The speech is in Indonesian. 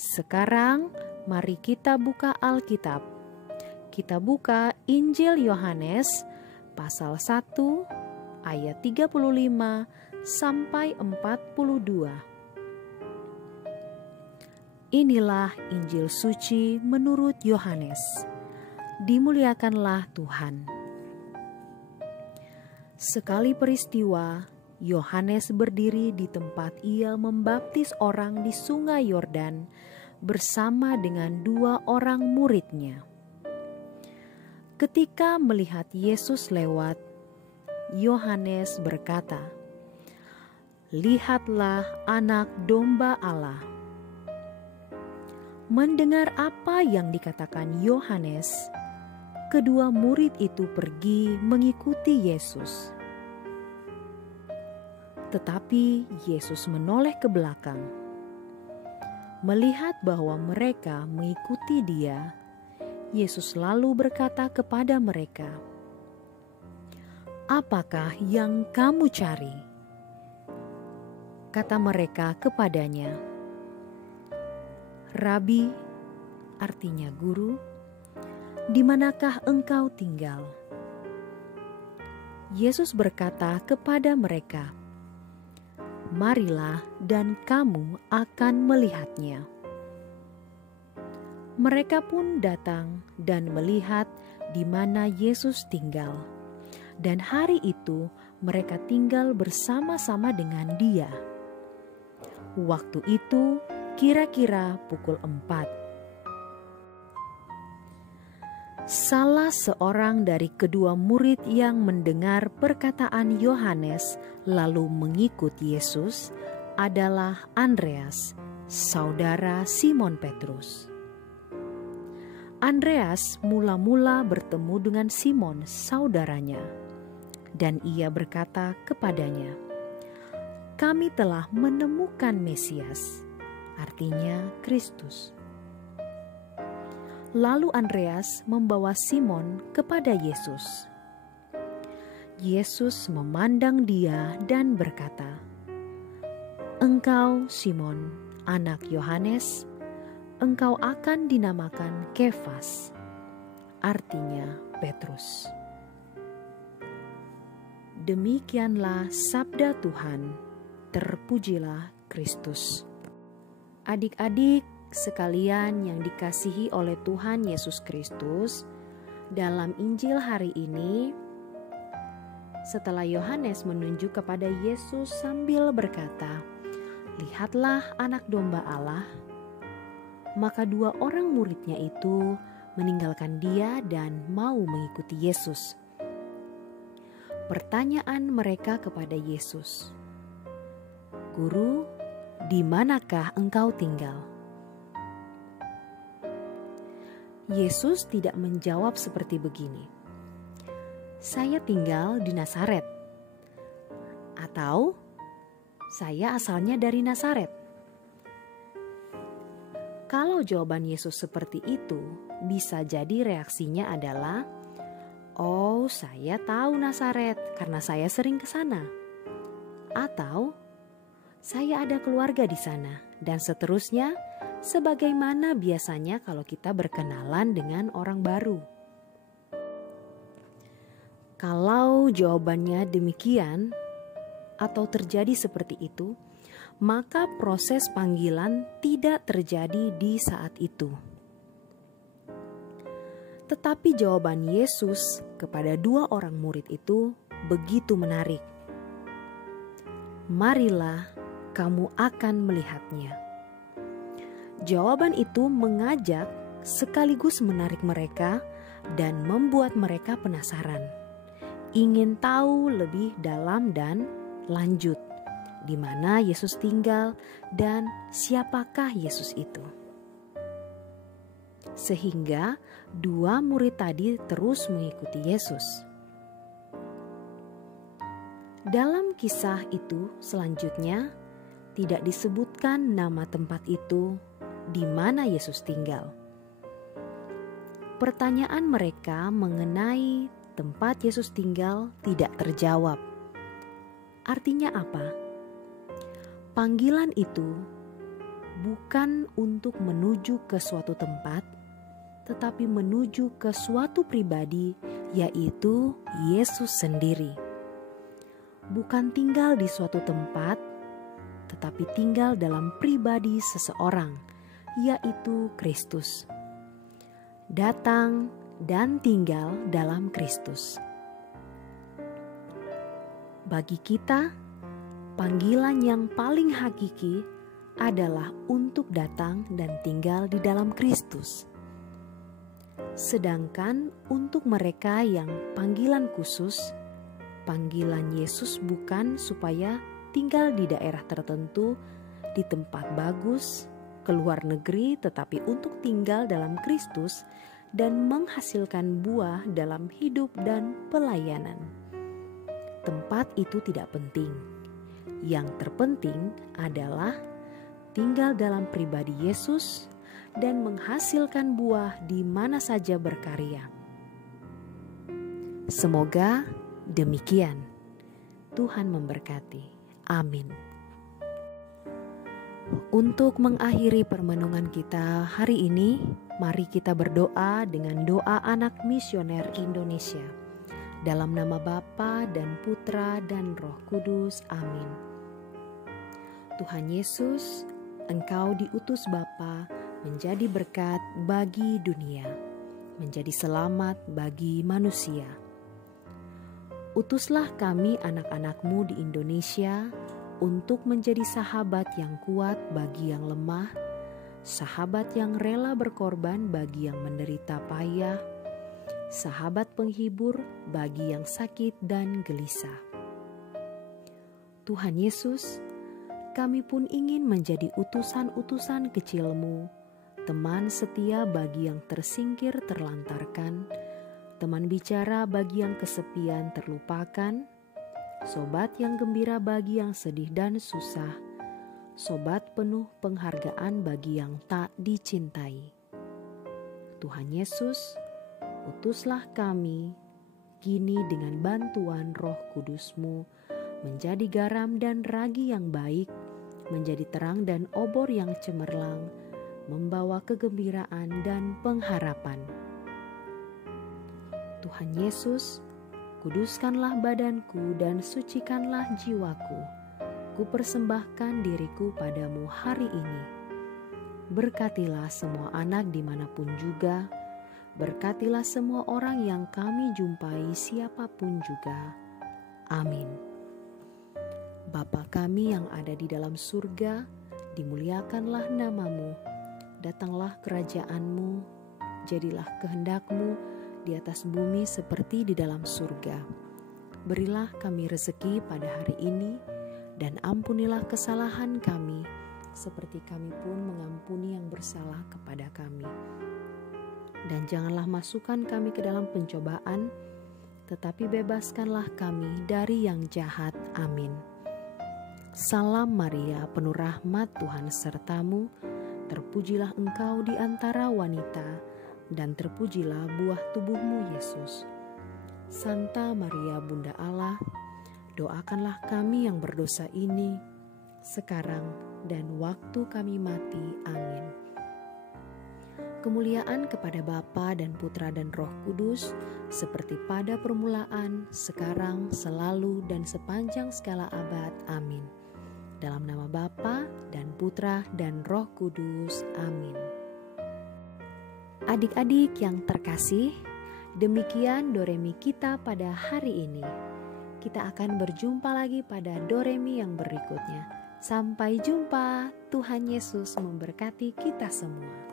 Sekarang mari kita buka Alkitab. Kita buka Injil Yohanes pasal 1 ayat 35 sampai 42. Inilah Injil suci menurut Yohanes. Dimuliakanlah Tuhan. Sekali peristiwa, Yohanes berdiri di tempat ia membaptis orang di sungai Yordan bersama dengan 2 orang muridnya. Ketika melihat Yesus lewat, Yohanes berkata, "Lihatlah Anak Domba Allah." Mendengar apa yang dikatakan Yohanes, kedua murid itu pergi mengikuti Yesus. Tetapi Yesus menoleh ke belakang. Melihat bahwa mereka mengikuti Dia, Yesus lalu berkata kepada mereka, "Apakah yang kamu cari?" Kata mereka kepadanya, "Rabi," artinya guru, "di manakah engkau tinggal?" Yesus berkata kepada mereka, "Marilah dan kamu akan melihatnya." Mereka pun datang dan melihat di mana Yesus tinggal, dan hari itu mereka tinggal bersama-sama dengan Dia. Waktu itu kira-kira pukul 4. Salah seorang dari kedua murid yang mendengar perkataan Yohanes lalu mengikut Yesus adalah Andreas, saudara Simon Petrus. Andreas mula-mula bertemu dengan Simon, saudaranya, dan ia berkata kepadanya, "Kami telah menemukan Mesias," artinya Kristus. Lalu Andreas membawa Simon kepada Yesus. Yesus memandang dia dan berkata, "Engkau Simon, anak Yohanes, engkau akan dinamakan Kefas," artinya Petrus. Demikianlah sabda Tuhan. Terpujilah Kristus. Adik-adik sekalian yang dikasihi oleh Tuhan Yesus Kristus, dalam Injil hari ini, setelah Yohanes menunjuk kepada Yesus sambil berkata, "Lihatlah Anak Domba Allah," maka 2 orang muridnya itu meninggalkan Dia dan mau mengikuti Yesus. Pertanyaan mereka kepada Yesus, "Guru, di manakah engkau tinggal?" Yesus tidak menjawab seperti begini, "Saya tinggal di Nazaret," atau "Saya asalnya dari Nazaret." Kalau jawaban Yesus seperti itu, bisa jadi reaksinya adalah, "Oh, saya tahu Nazaret karena saya sering ke sana." Atau, "Saya ada keluarga di sana," dan seterusnya, sebagaimana biasanya kalau kita berkenalan dengan orang baru. Kalau jawabannya demikian atau terjadi seperti itu, maka proses panggilan tidak terjadi di saat itu. Tetapi jawaban Yesus kepada 2 orang murid itu begitu menarik. "Marilah, kamu akan melihatnya." Jawaban itu mengajak sekaligus menarik mereka dan membuat mereka penasaran, ingin tahu lebih dalam dan lanjut di mana Yesus tinggal dan siapakah Yesus itu. Sehingga 2 murid tadi terus mengikuti Yesus. Dalam kisah itu selanjutnya tidak disebutkan nama tempat itu di mana Yesus tinggal. Pertanyaan mereka mengenai tempat Yesus tinggal tidak terjawab. Artinya apa? Panggilan itu bukan untuk menuju ke suatu tempat, tetapi menuju ke suatu pribadi, yaitu Yesus sendiri. Bukan tinggal di suatu tempat, tetapi tinggal dalam pribadi seseorang, yaitu Kristus. Datang dan tinggal dalam Kristus. Bagi kita, panggilan yang paling hakiki adalah untuk datang dan tinggal di dalam Kristus. Sedangkan untuk mereka yang panggilan khusus, panggilan Yesus bukan supaya tinggal di daerah tertentu, di tempat bagus, ke luar negeri, tetapi untuk tinggal dalam Kristus dan menghasilkan buah dalam hidup dan pelayanan. Tempat itu tidak penting. Yang terpenting adalah tinggal dalam pribadi Yesus dan menghasilkan buah di mana saja berkarya. Semoga demikian. Tuhan memberkati. Amin. Untuk mengakhiri permenungan kita hari ini, mari kita berdoa dengan doa anak misioner Indonesia. Dalam nama Bapa dan Putra dan Roh Kudus. Amin. Tuhan Yesus, Engkau diutus Bapa menjadi berkat bagi dunia, menjadi selamat bagi manusia. Utuslah kami anak-anak-Mu di Indonesia untuk menjadi sahabat yang kuat bagi yang lemah, sahabat yang rela berkorban bagi yang menderita payah, sahabat penghibur bagi yang sakit dan gelisah. Tuhan Yesus, kami pun ingin menjadi utusan-utusan kecil-Mu, teman setia bagi yang tersingkir terlantarkan, teman bicara bagi yang kesepian terlupakan, sobat yang gembira bagi yang sedih dan susah, sobat penuh penghargaan bagi yang tak dicintai. Tuhan Yesus, utuslah kami kini dengan bantuan Roh Kudus-Mu menjadi garam dan ragi yang baik, menjadi terang dan obor yang cemerlang, membawa kegembiraan dan pengharapan. Tuhan Yesus, kuduskanlah badanku dan sucikanlah jiwaku. Kupersembahkan diriku padamu hari ini. Berkatilah semua anak dimanapun juga. Berkatilah semua orang yang kami jumpai siapapun juga. Amin. Bapa kami yang ada di dalam surga, dimuliakanlah nama-Mu. Datanglah kerajaan-Mu, jadilah kehendak-Mu di atas bumi seperti di dalam surga. Berilah kami rezeki pada hari ini, dan ampunilah kesalahan kami, seperti kami pun mengampuni yang bersalah kepada kami. Dan janganlah masukkan kami ke dalam pencobaan, tetapi bebaskanlah kami dari yang jahat. Amin. Salam Maria, penuh rahmat, Tuhan sertamu. Terpujilah engkau di antara wanita, dan terpujilah buah tubuhmu Yesus. Santa Maria Bunda Allah, doakanlah kami yang berdosa ini, sekarang dan waktu kami mati. Amin. Kemuliaan kepada Bapa dan Putra dan Roh Kudus, seperti pada permulaan, sekarang, selalu, dan sepanjang segala abad. Amin. Dalam nama Bapa dan Putra dan Roh Kudus. Amin. Adik-adik yang terkasih, demikian Doremi kita pada hari ini. Kita akan berjumpa lagi pada Doremi yang berikutnya. Sampai jumpa. Tuhan Yesus memberkati kita semua.